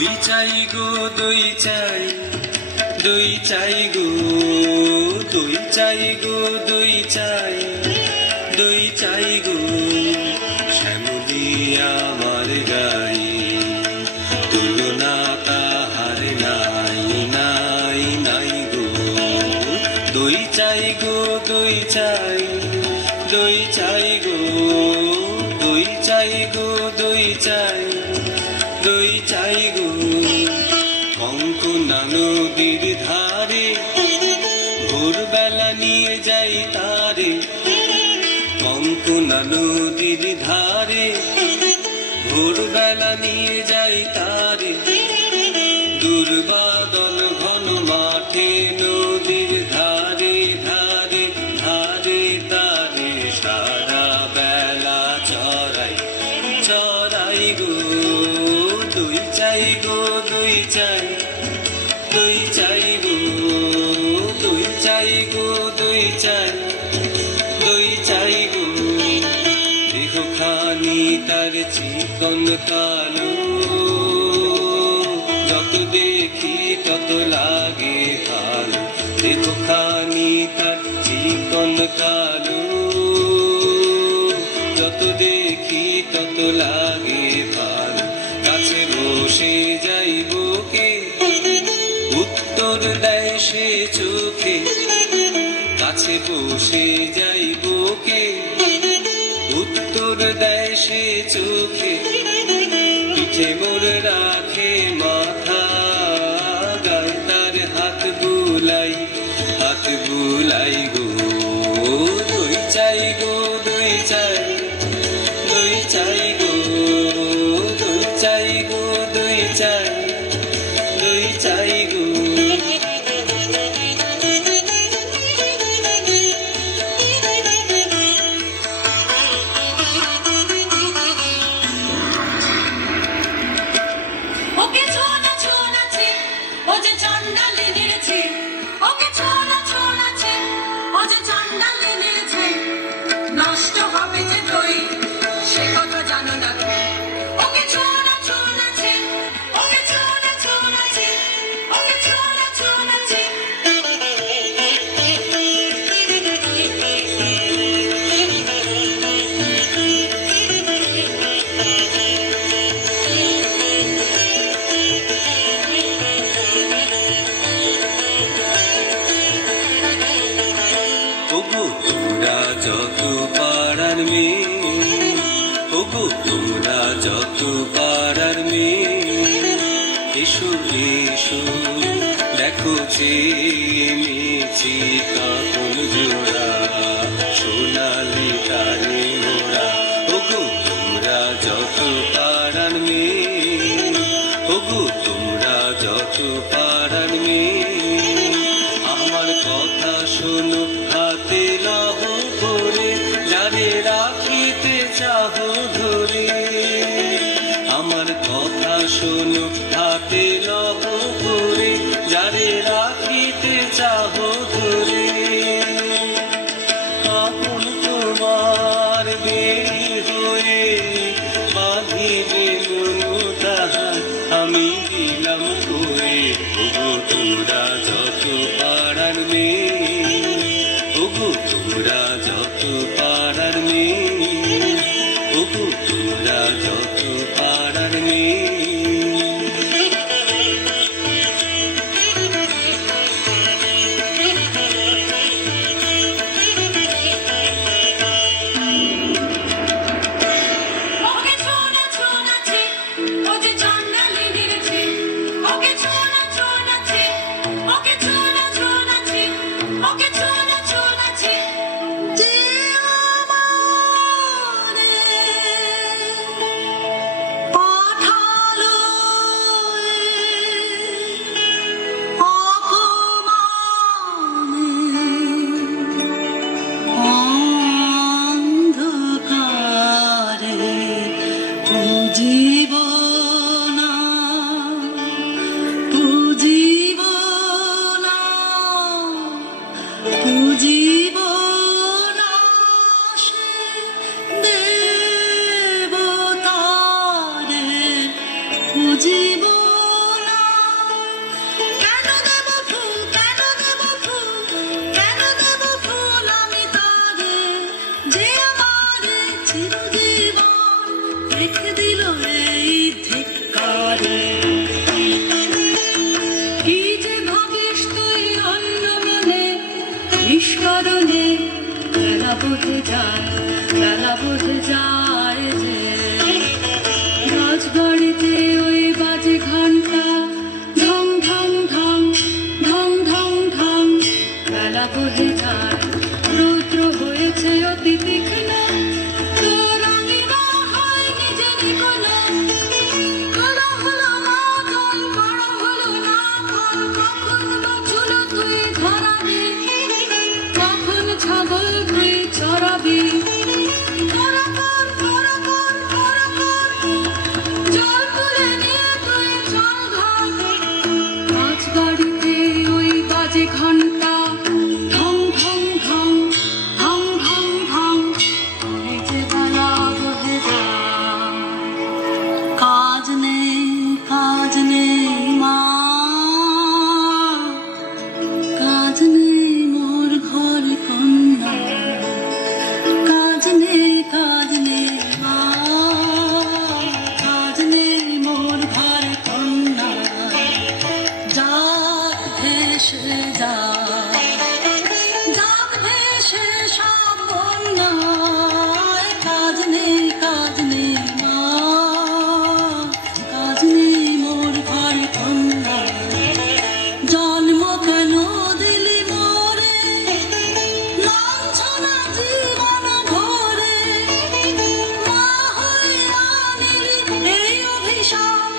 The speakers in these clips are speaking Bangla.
দই চাই গো দই চাই, দই চাই গো, দই চাই গো দই চাই, দই চাই গো শ্যামলি আমার গাই, তুলনা তাহার নাই নাই নাই গো। দই চাই গো দই চাই, দই চাই গো, দই চাই গো দই চাই, দই চাই গো কঙ্কনা নদীর ধারে ভোরবেলা নিয়ে যাই তারে, কঙ্কনা নদীর ধারে ভোরবেলা নিয়ে যাই তারে, দুর্বাদল ঘন মাঠে নদীর ধারে ধারে ধারে তারে সারা বেলা চড়াই চড়াই গো। দই চাই গো দই চাই, দই চাই গো, দই চাই গো দই চাই, দই চাই গো দেহখানি তার চিকন কালো, যত দেখি তত লাগে ভালো, দেহখানি তার চিকন কালো, যত দেখি তত লাগে ভালো। কাছে বসে যাইব কে উত্তর দেয় সে চোখে, কাছে বসে যাইব কে উত্তর দেয় সে চোখে, পিঠে মোর রাখে মাথা, গায়ে তার হাত বুলাই, হাত বুলাই গো। দই চাই গো দই চাই, দই চাই গো, দই চাই গো দই চাই, দই চাই গো। নষ্ট হবে যে দই সে কথা জানো না, ওকে ছোনা ছোনাছে, ওকে ছোনা ছোনাছে, ওকে ছোনা ছোনাছে। ওগো তোমরা যত পাড়ার মেয়ে, ওগো তোমরা যত পাড়ার মেয়ে, এসো এসো দেখো চেয়েছি কাপন জোড়া, সোনালি তারে মোড়া। ওগো তোমরা যত পাড়ার মেয়ে, ওগো তোমরা যত পাড়ার মেয়ে, আমার কথা শোনো হাতে লহ করে, যারে রাখিতে চাহ ধরে। আমার কথা শোনো হাতে লহ করে, যারে রাখিতে চাহ ধরে। আপন তোমার বেরি হয়ে বাঁধিবে মনু তাহার, আমি দিলাম করে। ওগো তোমরা যত পাড়ার মেয়ে, ওগো তোমরা যত পাড়ার মেয়ে, ওগো তোমরা যত পাড়ার মেয়ে। জীবন সব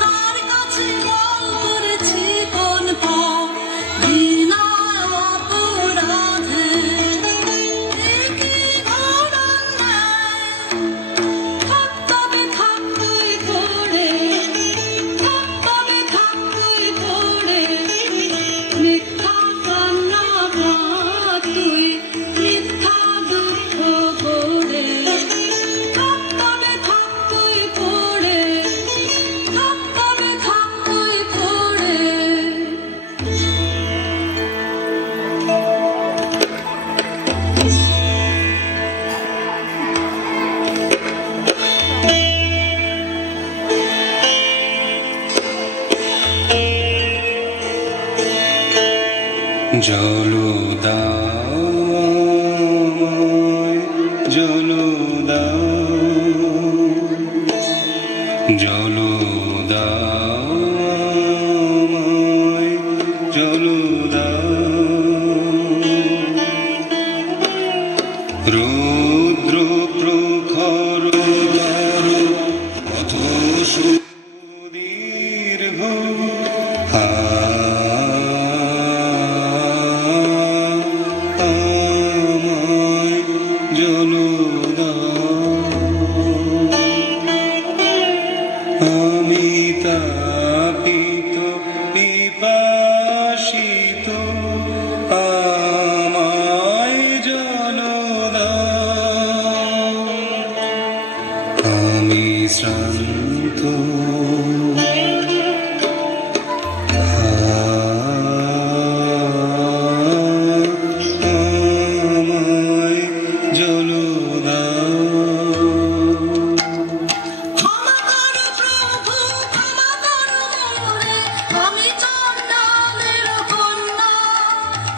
কার কাছে বল করেছি কোন পাপ বিনয় অপরাধে একই ঘোড়ার ন্যায় থাকবে থাকতুই পড়ে থাকবে থাকতুই পড়ে মিথ্যা কান্না তুই মিথ্যা দুঃখ করে থাকবে থাকতুই পড়ে থাকবে থাকতুই পড়ে জলদাময় জলদাময় জলদা রুদ্র প্রখর পথ সুদীর্ঘ আমায় জলদা আমি তাপিত পিপাসিত আমায় জলদা আমি শ্রান্ত আমায় জলদা ক্ষমা করো প্রভু ক্ষমা করো মোরে আমি চণ্ডালের কন্যা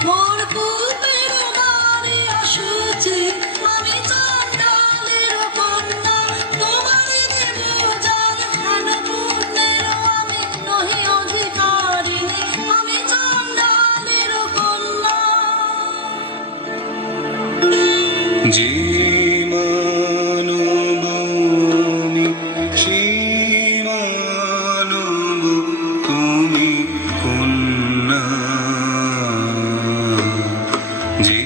মোর কূপের নারী অসুচি আমি চণ্ডালের কন্যা তোমারে দেব জাল হেন পুণ্যের আমি নহি অধিকারিণী আমি চণ্ডালের কন্যা যে মানব আমি সে মানব তুমি কন্যা যে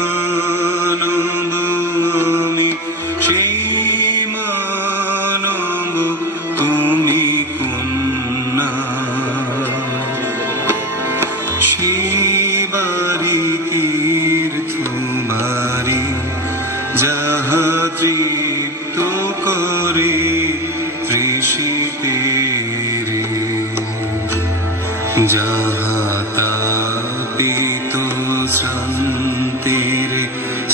মানব আমি সে মানব তুমি কন্যা শিবারি তীর্থ বাড়ি যাহা তৃপ্ত করে তৃষিতের যাহা তাপিত শান্তির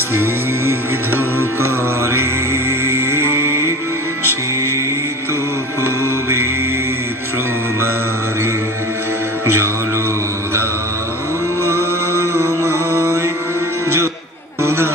স্নিগ্ধ করে শীত পবিত্র বাড়ি জলদাময় জলদা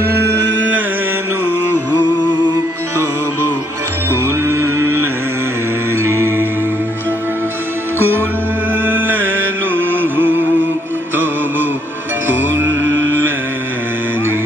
কুল্লেনু তব কুল্লেনি কুল্লেনু তব কুল্লেনি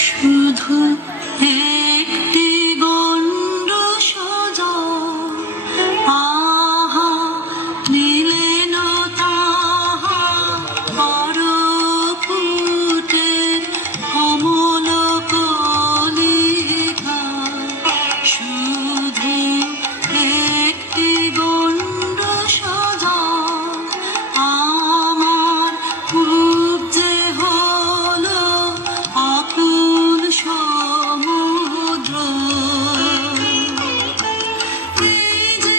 শুধু একটি গণ্ড সোজা আহা নিলেন তাহা পরপুটের কমল কলিকা শুধু একটি গণ্ড সোজা আমার খুব যে হলো আকুল সমুদ্র এই যে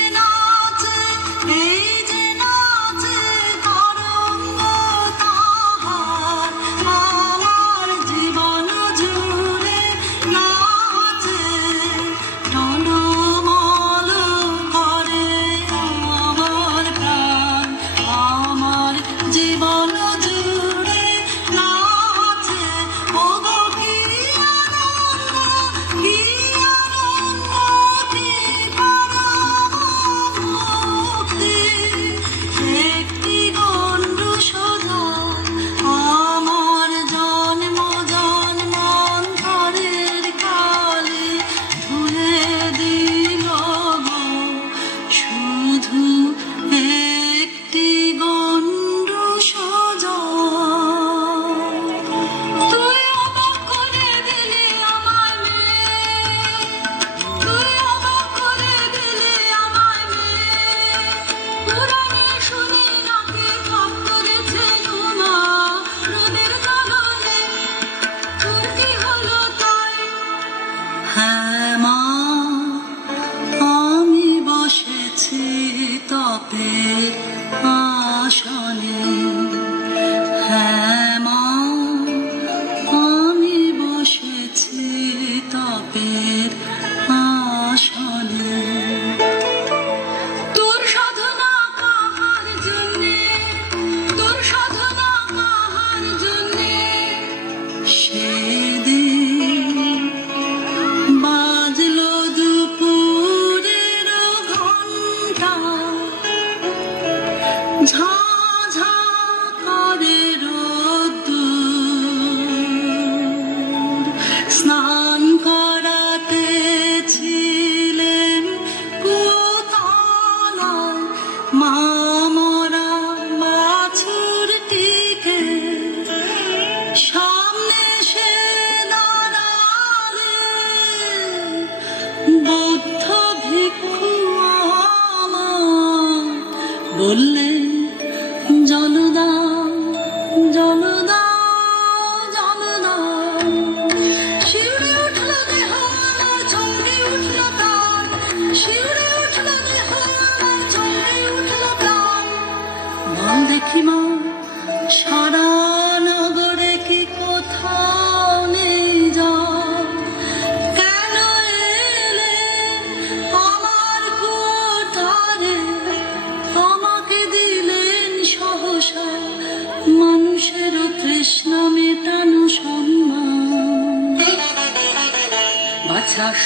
নাচে তরঙ্গ তাহার আমার জীবন জুড়ে নাচে টন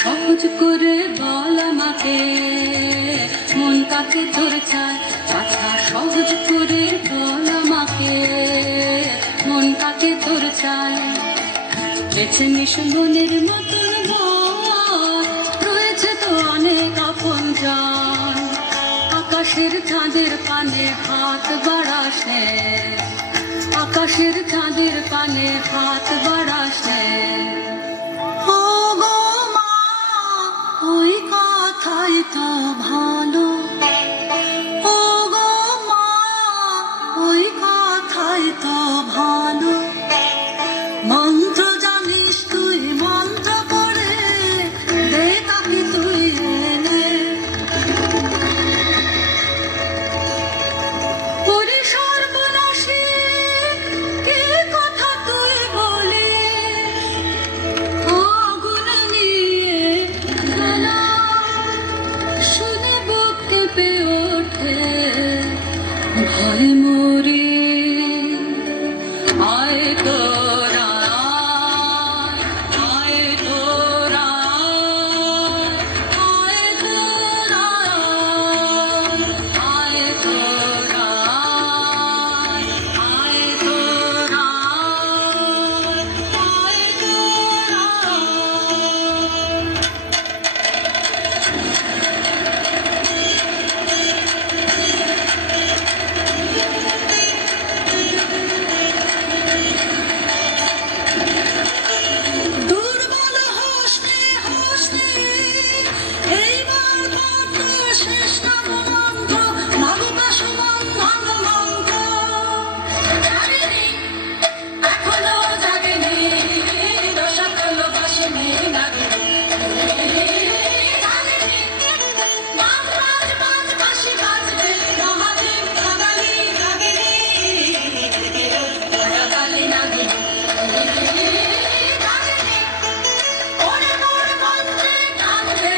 সহজ করে বল আমাকে, মন কাকে তোর চায়? আচ্ছা সহজ করে বল আমাকে, মন কাকে তোর চায়? বেছে নিস মনের মতন বল, রয়েছে তো অনেক আপনজন। আকাশের চাঁদের পানে হাত বাড়াস নে, আকাশের চাঁদের পানে হাত বাড়াস নে। ও গো মা, ওই কথাই তো ভালো। ও গো মা, ওই কথাই তো ভালো। মন্ত্র জানিস তুই, মন্ত্র করে দে তাকে তুই এনে। ওরে সর্বনাশী, কি কথা তুই বলি? আগুন নিয়ে খেলা শুনে বুক কেঁপে ওঠে, ভয় মরি। আয় তোরা, আয় তোরা, আয় তোরা, আয় তোরা, আয় তোরা, আয় দুর্বল হোসনে হোসনে, এইবার বড্ড শেষ নাম মন্ত্র, নাগুকা সুবন্ধন মন্ত্র। জাগেনি, এখনো জাগেনি, রসাতল বাসিনি নাগিনী। জাগেনি, বাজ বাজ বাজ বাঁশি বাজবে, মহাদেব কাঙালি নাগিনী, কাঙালি নাগিনী। জাগেনি, ওরে মোর মন্ত্রে টানবে,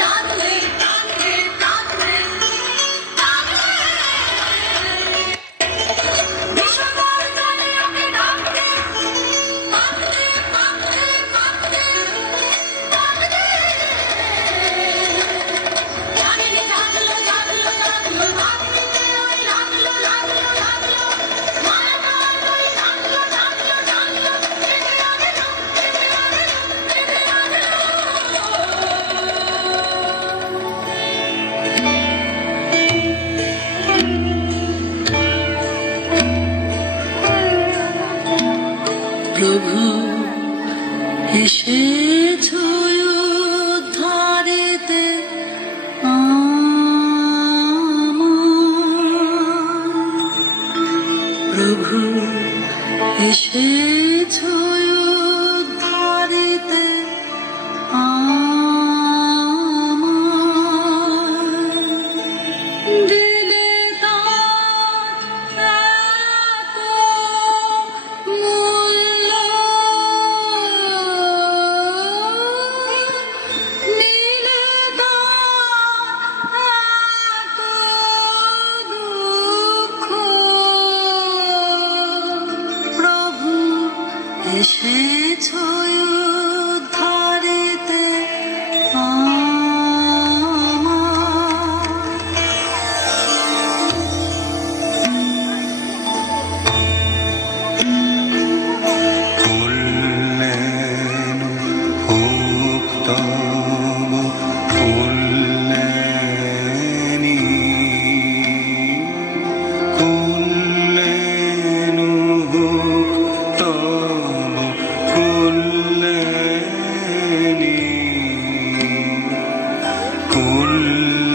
টানবে, টানবে, টানবে, টানবে। বিশ্ববর্ধনে ওকে ডাকবে, কাঁদবে, কাঁদবে, কাঁদবে, কাঁদবে। জাগেনি, জাগলো, জাগলো, জাগলো, রাত্রিতে ওই লাগলো, লাগলো, লাগলো, মায়াবাদ ওই জাগলো, জাগলো, জাগলো, জেগে আগেলো, জেগে আগেলো, জেগে আগেলো। প্রভু এসেছ উদ্ধারিতে আমায়। প্রভু এসেছ উদ্ধারিতে আমায়। দিলে তার এত মূল্য, নিলে তার এত দুঃখ। প্রভু এসেছ উদ্ধারিতে কল্যাণ হোক তব কল্যাণী, কল্যাণ হোক তব কল্যাণী, কল্যাণ